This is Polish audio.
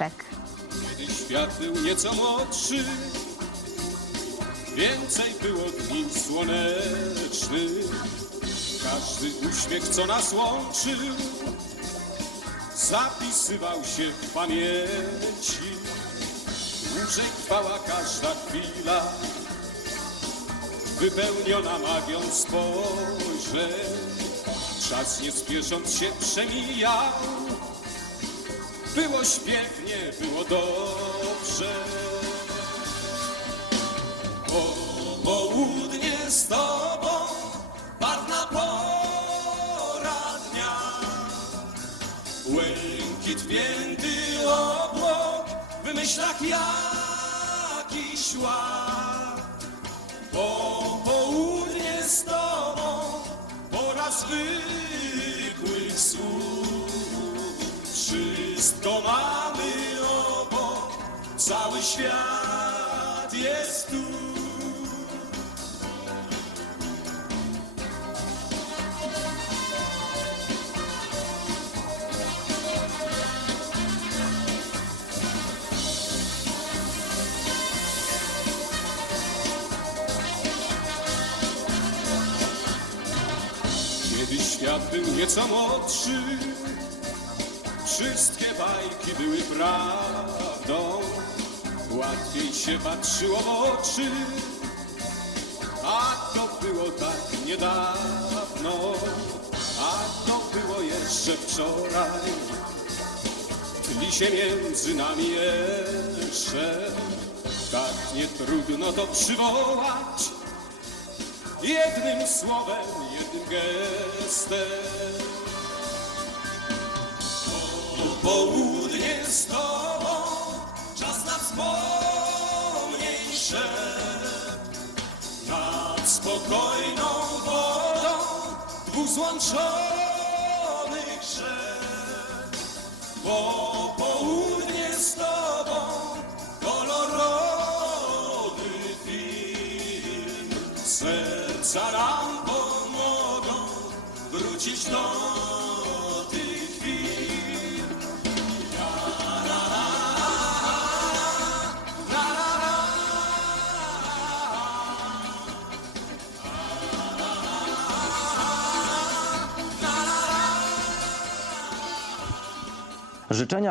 Błaszczek. Kiedy świat był nieco młodszy, więcej było dni słonecznych. Każdy uśmiech, co nas łączył, zapisywał się w pamięci. Dłużej trwała każda chwila, wypełniona magią spojrzeń. Czas nie spiesząc się przemijał, było śpiewnie, było dobrze. Popołudnie z tobą, barwna pora dnia. Błękit pięty obłok, w myślach jakiś ład. Popołudnie z tobą, pora zwykłych Wszystko mamy obok, cały świat jest tu. Kiedy świat był nieco młodszy, wszystkie bajki były prawdą. Łatwiej się patrzyło w oczy, a to było tak niedawno, a to było jeszcze wczoraj. Tli się między nami jeszcze, tak nie trudno to przywołać. Jednym słowem, jednym gestem. Południe z tobą, czas na wspomnień szedł. Nad spokojną wodą dwóch złączonych rzek. Po południe z tobą kolorowy film. Serca nam pomogą wrócić do Życzenia